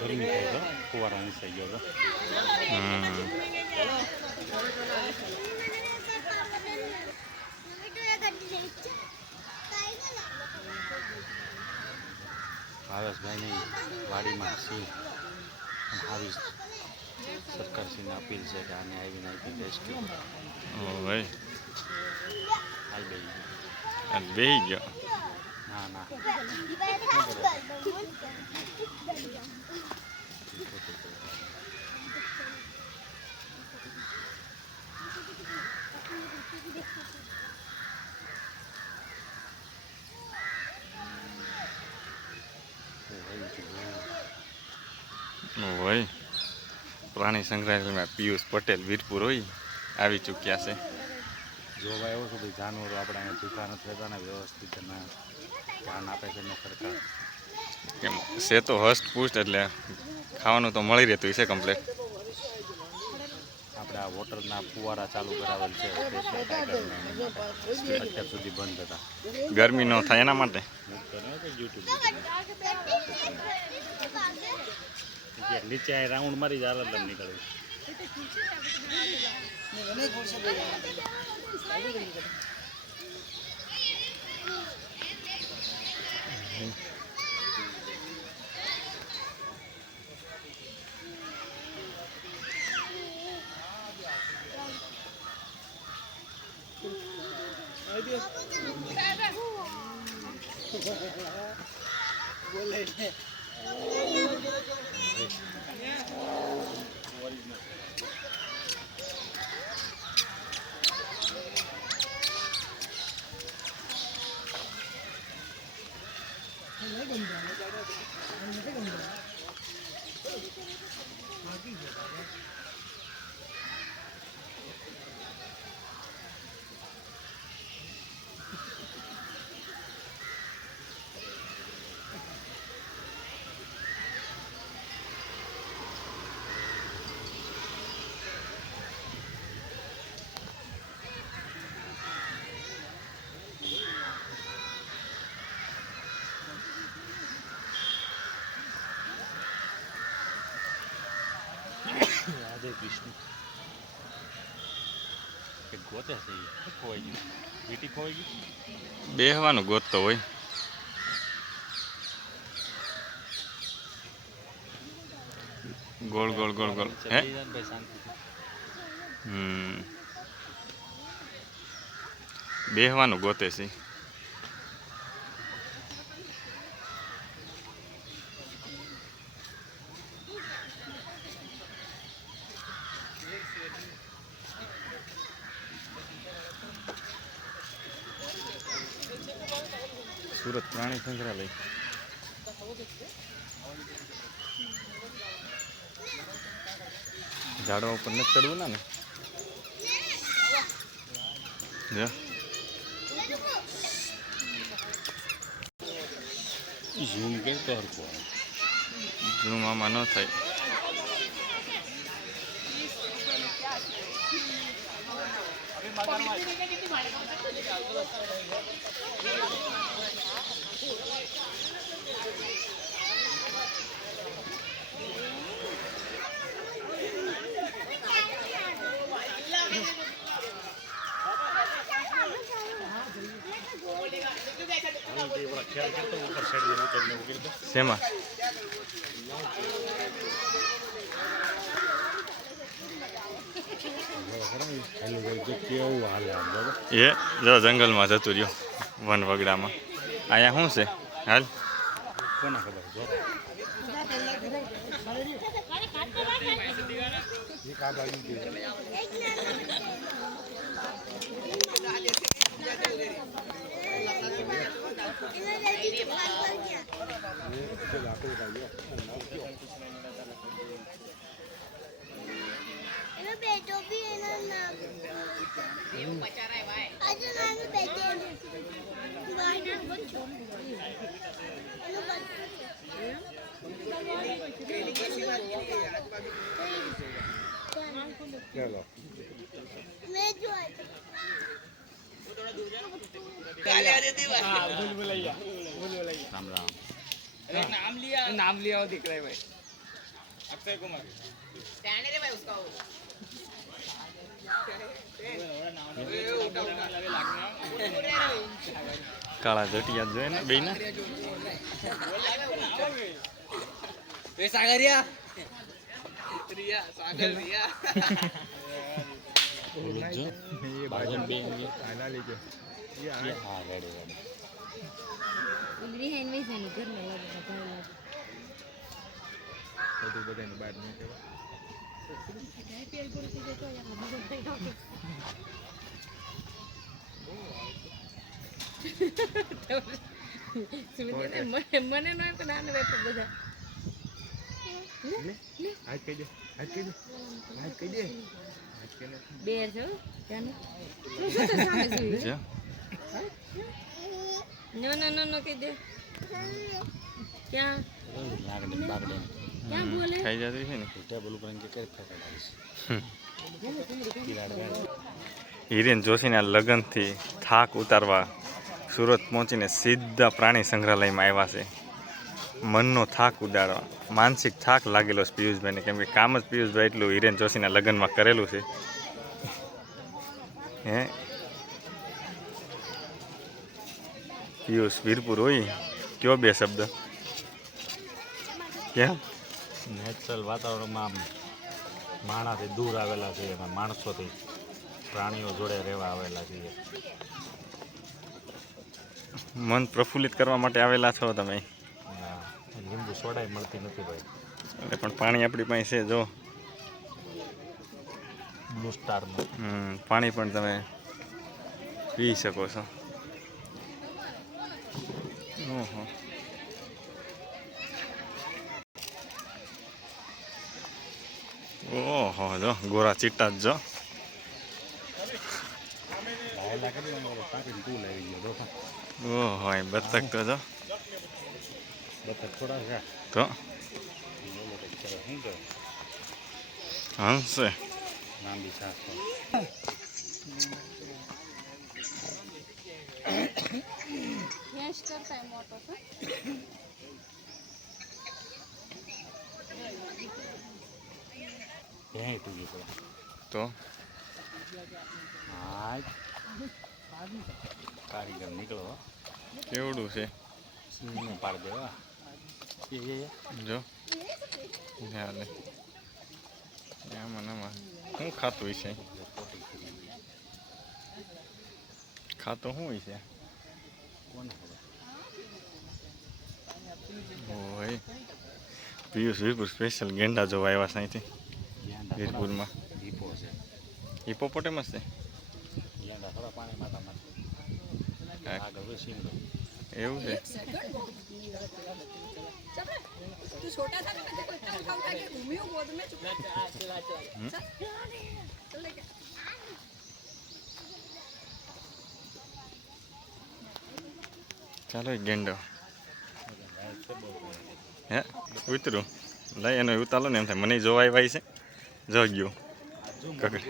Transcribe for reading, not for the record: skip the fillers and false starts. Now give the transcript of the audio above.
ગરમી ફુવારાની થઈ ગયો હતો. ભાવેશભાઈની વાડીમાં સિંહ આવી સરકારશ્રીને અપીલ છે કે આને આવીને આવી રેસ્ક્યુ. ભાઈ આવી બેહી ગયો. ના ના ભાઈ પ્રાણી સંગ્રહાલયમાં પિયુષ પટેલ વીરપુર હોય આવી ચૂક્યા છે. જોવા આવ્યો છું ભાઈ, જાનવરો આપણે અહીંયા ભૂખા નથી રહેતા ને વ્યવસ્થિત એના ધ્યાન આપે છે ને સરકાર. કેમ છે તો હસ્તપુષ્ટ એટલે ખાવાનું તો મળી રહેતું હશે કમ્પ્લેટ. આપણે આ વોટરના ફુવારા ચાલુ કરાવેલ છે અત્યાર સુધી બંધ હતા. ગરમી ન થાય એના માટે. નીચે રાઉન્ડ મારી જ હાલત નીકળે. રાધે કૃષ્ણ. ગોતે છે ખોવાઈ ગયું, વીટી ખોવાઈ ગયું. બેહવાનું ગોતતો હોય. ગોળ ગોળ ગોળ ગોળ. હે બેહવાનું ગોતે છે. સુરત પ્રાણી સંગ્રહાલય. ઝાડવા ઉપર નથી ચડવું ને. ઝૂમ કે તો હરકો ઝૂમ આમાં ન થાય. શેમાં એ જો જંગલમાં જતું રહ્યો વન વગડામાં. અહીંયા શું છે હાલ કોને ખબર. રામ રામ नाम लिया वो दिख रहा है भाई अक्षय कुमार કાળા જટિયા જોઈએ ને બે ને सागरिया रिया सागर रिया ઓલું જ જો બાજન બે આના લીધે હા રેડી રેડી રિહાઈન વઈ જાય ઘરમાં લાગે બધું બધાને બહાર નીકળે આઈપીએલ પૂરી થઈ જાય તો મને નો પણ આને વેપર બધા આજ કહી દે આજ કહી દે આજ કહી દે આજ કહી દે બે છો જાને તું શું તો સામે જોઈ જો નો નો કહી દે ક્યાં લાગણી બાગડે ક્યાં બોલે ખાઈ જતી છે ને ટેબલ ઉપર કે કરી ફેંકાડીશ હિરેન જોશીના લગ્નથી થાક ઉતારવા સુરત પહોંચીને સીધા પ્રાણી સંગ્રહાલયમાં આવ્યા છે મનનો થાક ઉડાડવા માનસિક થાક લાગેલો છે પિયુષભાઈને કેમ કે કામ જ પિયુષભાઈ એટલું હિરેન જોશીના લગ્નમાં કરેલું છે હે પિયુષ વીરપુર હોય કયો બે શબ્દ ક્યાં નેચરલ વાતાવરણમાં માણાથી દૂર આવેલા છે એમાં માણસોથી પ્રાણીઓ જોડે રહેવા આવેલા છીએ મન પ્રફુલ્લિત કરવા માટે આવેલા છો તમે લીંબુ સોડાય મળતી નથી ભાઈ એટલે પણ પાણી આપણી પાસે છે જો બ્લુ સ્ટારનું પાણી પણ તમે પી શકો છો ઓહો ઓહો જો ગોરા ચીટા જ જો ટાંકીને તું લાવી ગયો દોખા ઓહો એ બતક તો જો બતક થોડા છે તો શું કહે હંસે લાંબી છાસ ગેસ કરતા મોટો છે ક્યાંય તૂટી પડે તો હા કારીગર નીકળો કેવડું છે સિંહને પાડ દેવા જો હાલે આમાં આમાં શું ખાતું હોય છે ખાતો શું હોય છે કોને ખબર ઓય પિયુષ વીરપુર સ્પેશિયલ ગેંડા જોવા આવ્યા છે અહીંથી વીરપુરમાં દીપો છે હિપોપોટેમસ છે ગેંડા થોડા પાણીમાં તમારે આગળ વેસી એવું છે तू छोटा था ना देखो इतना उठा उठा के घूमी हो गोद में चुप ચાલો એક ગેંડો હે ઉતરું લઈ એનો ઉતારો ને એમ થાય મને જોવા આવ્યા છે જો ગયો કકડ